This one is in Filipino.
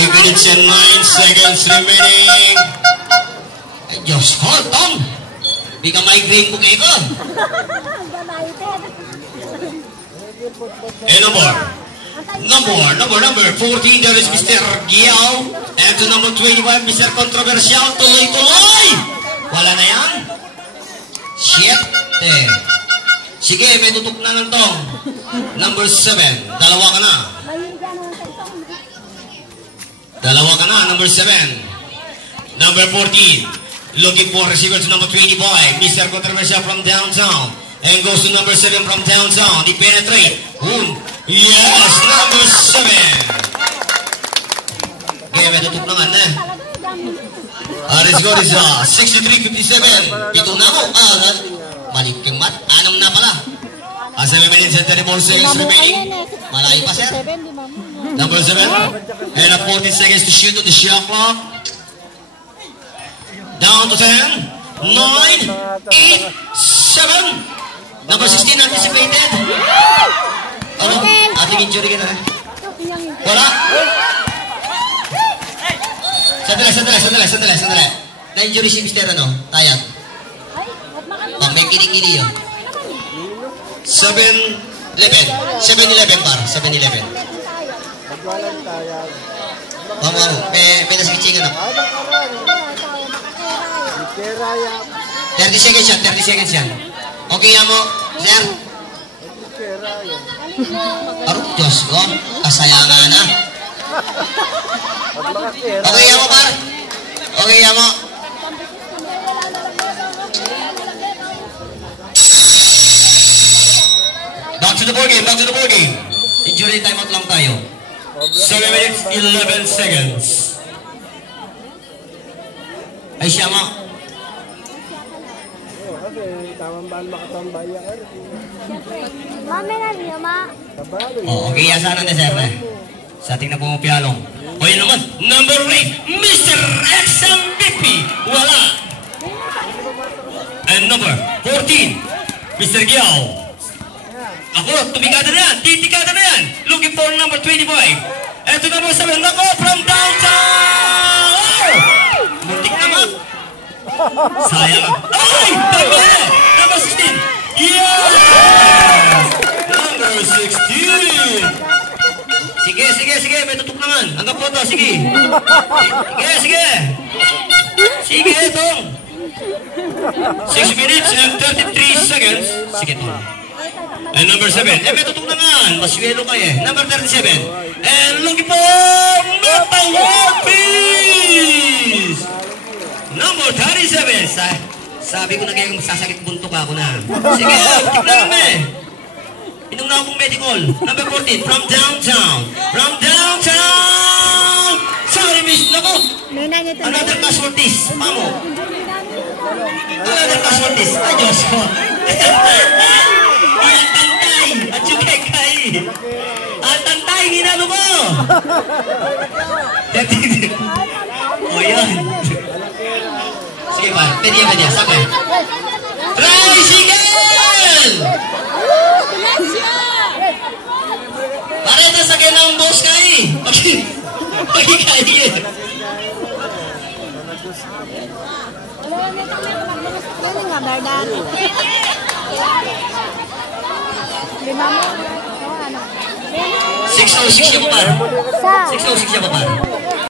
8 minutes and 9 seconds remaining. Ay, Diyos ko, Tom! Di ka migraine ko kayo ko. And number 14, there is Mr. Giao. And to number 25, Mr. Controversial. Tuloy-tuloy! Wala na yan? Shit! Sige, may tutok na ng Tom. Number 7, dalawa ka na. Dalawa ka na, number 7. Number 14, looking for receiver to number 25, Mr. Controversial from downtown. And goes to number 7 from downtown. He penetrate. Yes, number 7. Okay, may tutok naman na. Let's go, this 63-57. Pito na ako. Malik kang mat. 6 na pala. 7 minutes and 34 seconds remaining. Malayo pa, sir. Number 7. And 40 seconds to shoot to the shot clock. Down to 10, 9, 8, 7. Number 16 anticipated. Ano? Ating injury ka na. Wala? Sandali. Na-injury si Mr. ano? Tayag. May kiling-kili yun. 7-11 par. 7-11. Vamos. May nasikichingan ako. 30 seconds yan. Okay, amo. Sir? Arup, Diyos ko. Kasayangan na. Okay, amo, par. Okay, amo. Back to the ball game. Injury timeout lang tayo. 7 minutes, 11 seconds. Ay, siya mo. Okay, asahan na sir. Sa ating na pumupiyalong. O yun naman, number 8, Mr. XMVP. Wala. And number 14, Mr. Giao. Ako, tumigada na yan. Titigada na yan. Looking for number 25. Ito number 7. Nako, from downtown. Muntik naman. Sayang. Ay! Tabi! Number 16. Yes! Number 16. Sige. May tutok naman. Hanggang po ito. Sige. Sige, itong. 6 minutes and 33 seconds. Sige, itong. And number 7. May tutok naman. Maswelo kayo eh. Number 37. And looking for Mata Warpies. Number 37. Sabi ko na kayo masasakit buntok ako na. Sige, tutok na kami. Inom na akong medical. Number 14. From downtown. Sorry, miss. Nako. Another casualties. Mamo. Another casualties. Ay, Diyos ko. Tantay. At yung kay. Tantay, ginalo mo. O, yan. Sige pa. Pwede. Sabay. Tricycle! Para ito sa kinang boss kayo. Pagi kayo. Six oh six siya pa.